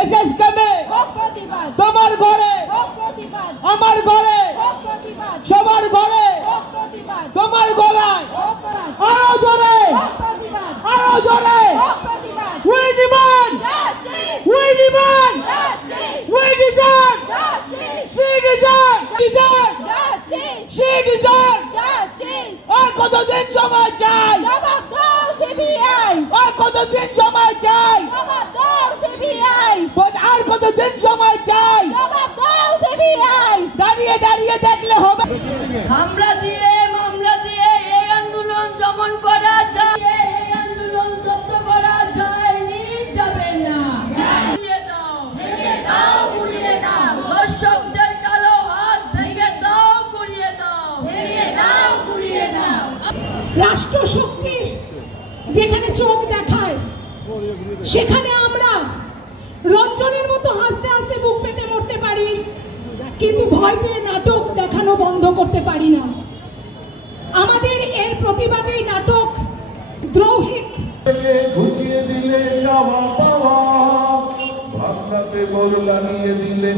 এসএসকেমে তোমার ঘরে আমার ঘরে সবার ঘরে তোমার গলায় আরো জোরে we demand we deserve she deserve আর কতদিন সময় চাই আর কতদিন সময় চাই আর কতদিন সময় চাই দাঁড়িয়ে দাঁড়িয়ে দেখলে হবে হামলা দিয়ে মামলা দিয়ে এই আন্দোলন দমন করা যায় এই আন্দোলন জব্দ করা যায়নি যাবে না গুড়িয়ে দাও দর্শকদের কালো হাত ভেঙে দাও গুড়িয়ে দাও রাষ্ট্র শক্তির যেখানে চোখ দেখায় সেখানে আমরা রঞ্জনের মতো হাসতে হাসতে বুক পেতে মরতে পারি, কিন্তু ভয় পেয়ে নাটক দেখানো বন্ধ করতে পারি না। আমাদের এর প্রতিবাদী নাটক দ্রৌহিক ঘুষিয়ে দিলে চাওয়া পাওয়া ভাবনাতে বল লাগিয়ে দিলে